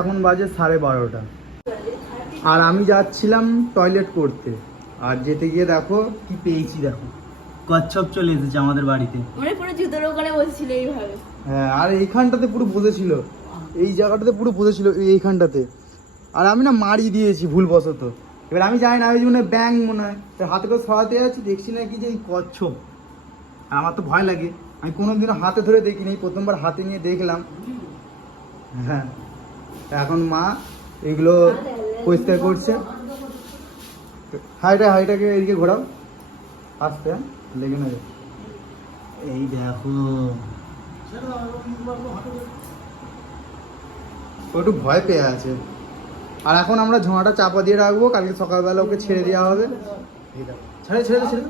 এখন বাজে সাড়ে বারোটা। আর আমি যাচ্ছিলাম টয়লেট করতে। আর যেতে গিয়ে দেখো কি পেয়েছি দেখো। কচ্ছপ চলে এসেছে আমাদের বাড়িতে। মানে পুরো জুতোর ওখানে বসেছিল এইভাবে। হ্যাঁ আর এইখানটাতে পুরো বসেছিল। এই জায়গাটাতে পুরো বসেছিল এইখানটাতে। আর আমি না মারি দিয়েছি ভুলবশত। এবার আমি জানি না ওই জন্য ব্যাং মনে হয়। তো হাতে করে সরাতে যাচ্ছি দেখছি না কি যে এই কচ্ছপ আর আমার তো ভয় লাগে। আমি কোনোদিনও হাতে ধরে দেখিনি প্রথমবার হাতে নিয়ে দেখলাম। হ্যাঁ। এখন মা এগুলো পরিষ্কার করছে। হাইটা হাইটাকে এদিকে ঘোরাও। আসতে? লেগে নেবে এই দেখো। ও একটু ভয় পেয়ে আছে। আর এখন আমরা ঝোঁয়াটা চাপা দিয়ে রাখব কালকে সকালবেলা ওকে ছেড়ে দেওয়া হবে। ছেড়ে ছেড়ে ছেড়ে।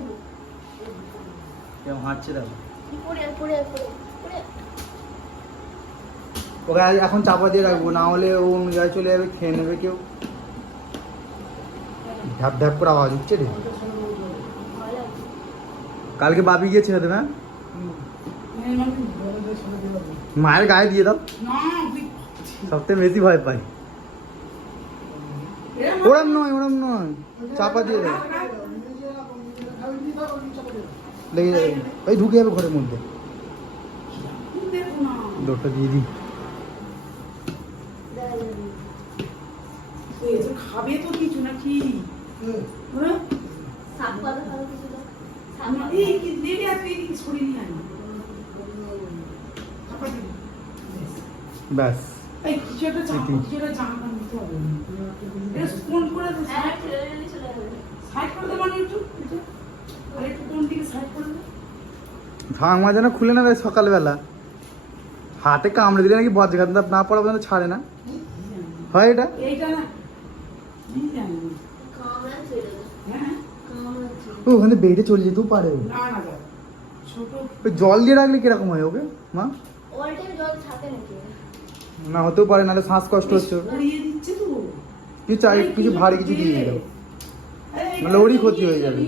কেমন হাঁটছে দেখো। পড়ে পড়ে পড়ে পড়ে ওকে এখন চাপা দিয়ে রাখব, না হলে ও অন্য জায়গায় চলে যাবে, খেয়ে নেবে কেউ। ঢ্যাপ ঢ্যাপ করে আওয়াজ হচ্ছে রে। কালকে বাবি গিয়ে ছেড়ে দেবে হ্যাঁ? মায়ের গায়ে দিয়ে দাও। সবথেকে বেশি ভয় পাই ওরম নয় ওরম নয়। চাপা দিয়ে দাও। লেগে যাবে। ওই ঢুকে যাবে ঘরের মধ্যে। দৌড়টা দিয়ে দিই খাবে তো কিছু নাকি ওরা সাপ কথা ভালো কিছু না সাপ এই কি দেবে আর তুই এদিকে সরিয়ে ব্যাস। কিছু একটা। কিছু একটা জামা নিতে হবে। কোন করে দে। হ্যাঁ সাইড করে দে মানে একটু একটু। আর একটু কোন দিকে সাইড করে দে। ভাঙ মাজা না খুলে না দেয় সকালবেলা। হাতে কামড়ে দিলে নাকি বজ্রঘাত না পড়া পর্যন্ত ছাড়ে না। হয় এটা? এইটা না ওখানে বেডে চলে যেতেও পারে ও। না না ছোট জল দিয়ে রাখলে কীরকম হয় ওকে মা? না হতেও পারে নাহলে শ্বাসকষ্ট হচ্ছে কিছু চাই কিছু ভারী কিছু দিয়ে দিল। নাহলে ওরই ক্ষতি হয়ে যাবে।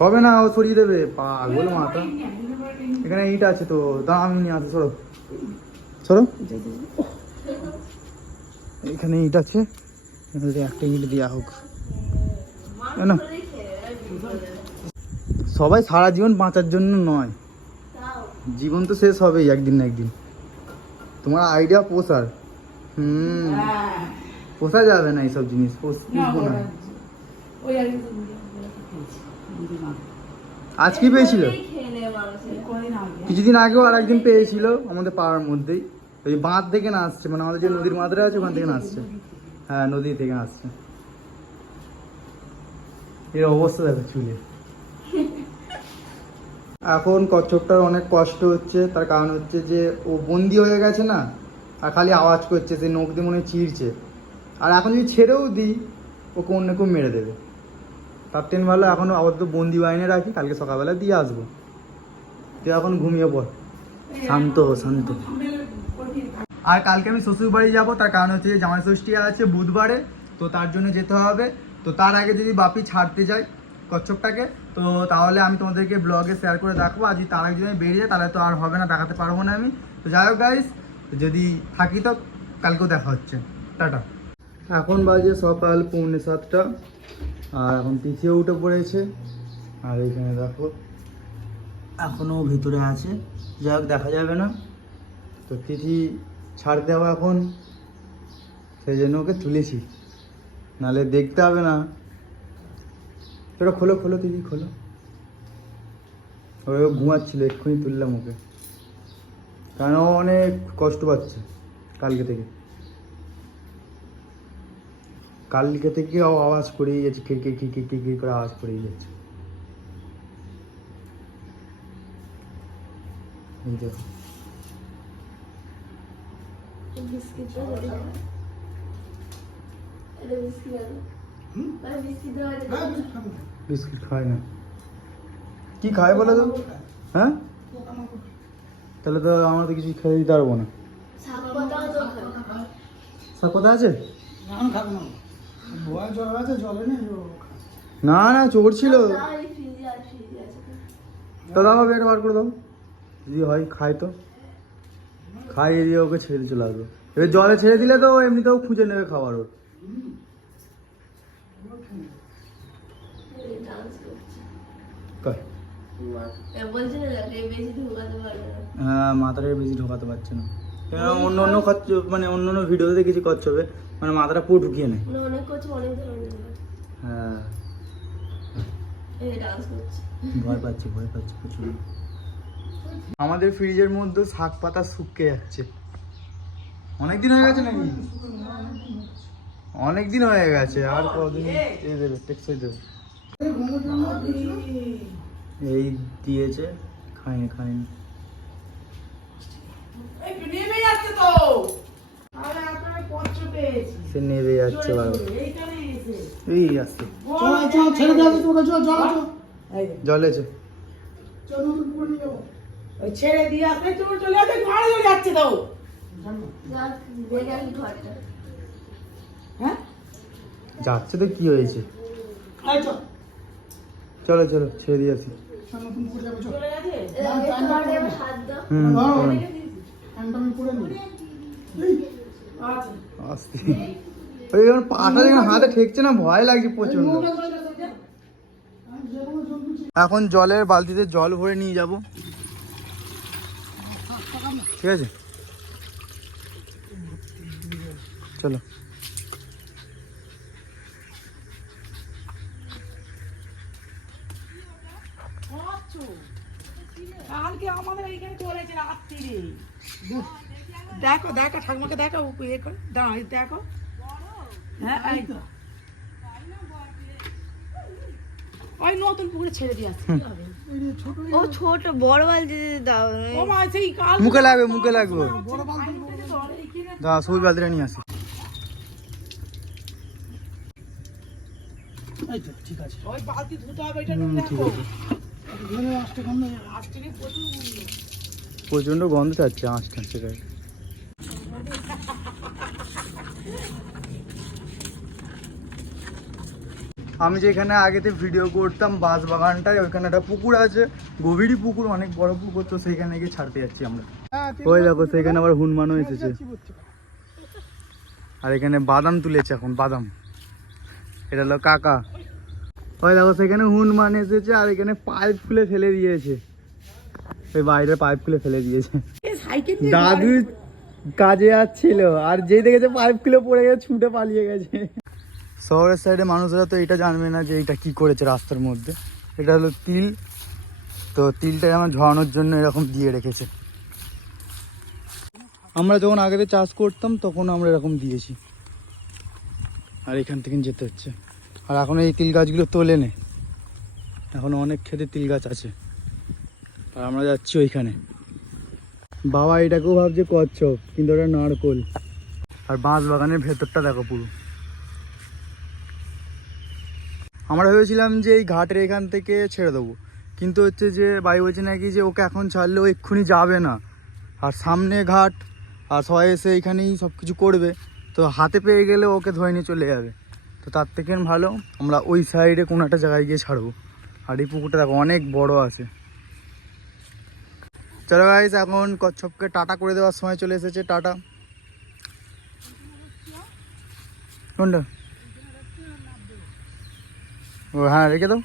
হবে, ও, না ও সরিয়ে দেবে। পাগল মাথা। এখানে ইট আছে তো দাঁড়া আমি নিয়ে আসি সরো। সরো। এখানে ইট আছে। একটা ইট দেওয়া হোক। না। সবাই সারা জীবন বাঁচার জন্য নয়। জীবন তো শেষ হবেই একদিন না একদিন। তোমার আইডিয়া পোষার হুম। পোষা যাবে না এইসব জিনিস। পুষবো না। ওরা- ওই আগে তো বুঝে- বুঝে খেয়েছি। বুঝে না। আজ কি পেয়েছিল। কিছুদিন আগেও আর একদিন পেয়েছিল আমাদের পাড়ার মধ্যেই। ওই বাঁধ থেকে না আসছে মানে আমাদের যে নদীর মাত্রা আছে, ওখান থেকে না আসছে। হ্যাঁ নদী থেকে আসছে। এর অবস্থা দেখো চুলে। এখন কচ্ছপটার অনেক কষ্ট হচ্ছে, তার কারণ হচ্ছে যে ও বন্দি হয়ে গেছে না, আর খালি আওয়াজ করছে সে নখ দিয়ে মনে চিরছে আর এখন যদি ছেড়েও দিই, ওকে অন্য কেউ মেরে দেবে। তার টেন ভালো, এখন আবার তো বন্দি বাহিনী রাখি, কালকে সকালবেলা দিয়ে আসব। তুই এখন ঘুমিয়ে পড়। শান্ত শান্ত আর কালকে আমি শ্বশুর বাড়ি যাব, তার কারণ হচ্ছে যে জামাই ষষ্ঠী আছে বুধবারে, তো তার জন্য যেতে হবে। তো তার আগে যদি বাপি ছাড়তে যায় কচ্ছপটাকে, তো তাহলে আমি তোমাদেরকে ব্লগে শেয়ার করে দেখাবো আর যদি তার আগে যদি আমি বেরিয়ে যাই, তাহলে তো আর হবে না, দেখাতে পারব না আমি। তো যাই হোক গাইস যদি থাকি তো কালকেও দেখা হচ্ছে। টাটা। এখন বাজে সকাল পৌনে সাতটা, আর এখন তিথিও উঠে পড়েছে। আর এখানে দেখো এখনও ভিতরে আছে। যাই হোক, দেখা যাবে না। তো তিথি ছাড় দেওয়া এখন। সেই জন্য ওকে তুলেছি। নাহলে দেখতে হবে না। ওটা খোলো খোলো দিদি, খোলো। ওরা ঘুমাচ্ছিল, এক্ষুনি তুললাম ওকে। কারণ ও অনেক কষ্ট পাচ্ছে কালকে থেকে। কালকে থেকে ও আওয়াজ করেই যাচ্ছে খিড়কি খিড়কি খিড়কি করে আওয়াজ করেই যাচ্ছে। এই দেখো। যদি এটা বিস্কিট এটা খায় না। কি খায় বলো তো? হ্যাঁ? তাহলে তো আমরা তো কিছু খেয়ে দিতে পারব না। সব কথা আছে? না। না। না চোর ছিল। তো দাও বেড বার করে দাও। যদি হয় খায় তো। খাইয়ে দিয়ে ওকে ছেড়ে চলে আসব। এবার জলে ছেড়ে দিলে তো ও এমনিতেও খুঁজে নেবে খাবার ওর। হ্যাঁ মাথাটা বেশি ঢোকাতে পারছে না। অন্য অন্য মানে অন্য অন্য ভিডিওতে দেখেছি কচ্ছপে মানে মাথাটা পুরো ঢুকিয়ে নেয় হ্যাঁ। ভয় পাচ্ছি ভয় পাচ্ছি প্রচুর। আমাদের ফ্রিজের মধ্যে শাক পাতা শুকিয়ে যাচ্ছে। অনেক দিন হয়ে গেছে নাকি? অনেক দিন হয়ে গেছে আর কদিন এ দেবে টেক্সটাই দেবে। এই দিয়েছে খাইনি খাইনি। সে নেবে যাচ্ছে এই আসছে। জলেছে ওই ছেড়ে দিয়ে আসলে তুমি চলে আসবে ঘরে চলে যাচ্ছে তো। আসি হ্যাঁ? যাচ্ছে তো কি হয়েছে? চলো। চলো ছেড়ে দিয়ে আসি। আচ্ছা। পাটা যখন হাতে ঠেকছে না ভয় লাগছে প্রচণ্ড। এখন জলের বালতিতে জল ভরে নিয়ে যাব। ঠিক আছে? চলো। কালকে আমাদের এইখানে দেখো দেখো, ঠাকুমাকে দেখো ইয়ে করে। দেখো। হ্যাঁ এই ওই নতুন পুকুরে ছেড়ে দিয়ে আসছে? ও ছোট বড় বালতি দাও। ও মা সেই কাল মুখে লাগবে মুখে লাগবে। বড় বালতি এইখানে সবুজ বালতিটা নিয়ে আসি। ঠিক আছে। ওই বালতি ধুতে হবে এটা ঠিক আছে। প্রচণ্ড গন্ধ। চাচ্ছে আঁশ টাচ্ছে আমি যেখানে আগেতে ভিডিও করতাম বাঁশ বাগানটায় ওইখানে একটা পুকুর আছে গভীরই পুকুর অনেক বড় পুকুর তো সেইখানে গিয়ে ছাড়তে যাচ্ছি আমরা। হ্যাঁ ওই দেখো সেইখানে আবার হুনমানও এসেছে। আর এখানে বাদাম তুলেছে এখন বাদাম। এটা হলো কাকা। ওই দেখো সেখানে হুনমান এসেছে আর এখানে পাইপ খুলে ফেলে দিয়েছে। ওই বাইরে পাইপ খুলে ফেলে দিয়েছে। দাদু কাজে যাচ্ছিল আর যেই দেখেছে পাইপ খুলে পড়ে গেছে ছুটে পালিয়ে গেছে। শহরের সাইডে মানুষরা তো এটা জানবে না যে এটা কি করেছে রাস্তার মধ্যে। এটা হলো তিল। তো তিলটা আমার ঝরানোর জন্য এরকম দিয়ে রেখেছে। আমরা যখন আগেতে চাষ করতাম, তখন আমরা এরকম দিয়েছি। আর এখান থেকে যেতে হচ্ছে। আর এখন এই তিল গাছগুলো তোলে নে। এখন অনেক খেতে তিল গাছ আছে। আর আমরা যাচ্ছি ওইখানে। বাবা এটাকেও ভাবছে কচ্ছপ, কিন্তু ওটা নারকোল। আর বাঁশ বাগানের ভেতরটা দেখো পুরো। আমরা ভেবেছিলাম যে এই ঘাটের এখান থেকে ছেড়ে দেবো। কিন্তু হচ্ছে যে ভাই বলছে নাকি যে ওকে এখন ছাড়লে ও এক্ষুনি যাবে না। আর সামনে ঘাট, আর সবাই এসে এইখানেই সব কিছু করবে। তো হাতে পেয়ে গেলে ওকে ধরে নিয়ে চলে যাবে। তো তার থেকে ভালো আমরা ওই সাইডে কোনো একটা জায়গায় গিয়ে ছাড়বো। আর এই পুকুরটা দেখো, অনেক বড় আছে। চলো গাইস এখন কচ্ছপকে টাটা করে দেওয়ার সময় চলে এসেছে টাটা। কোনটা? ও হ্যাঁ রেখে দাও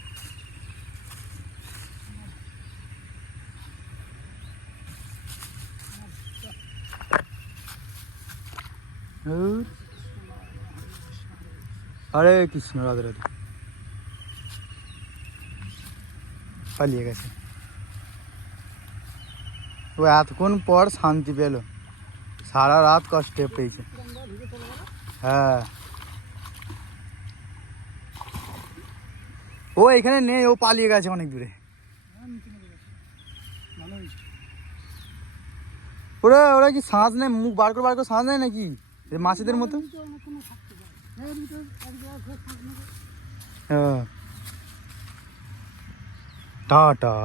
হুর। হরে কৃষ্ণ রাধে রাধে পালিয়ে গেছে ও এতক্ষণ পর শান্তি পেল সারা রাত কষ্টে পেয়েছে হ্যাঁ ও এখানে নেই, ও পালিয়ে গেছে অনেক দূরে। ওরা ওরা কি শ্বাস নেয়, মুখ বার করে বার করে শ্বাস নেয় নাকি? মাছেদের মতো? হ্যাঁ। টাটা।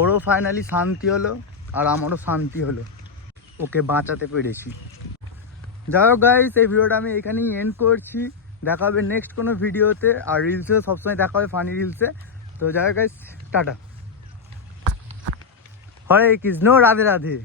ওরও ফাইনালি শান্তি হলো, আর আমারও শান্তি হলো। ওকে বাঁচাতে পেরেছি। যাই হোক গাইস এই ভিডিওটা আমি এখানেই এন্ড করছি। দেখা হবে নেক্সট কোনো ভিডিওতে আর রিলসে সবসময় দেখা হবে ফানি রিলসে তো যাই গাইস টাটা। হরে কৃষ্ণ, রাধে রাধে।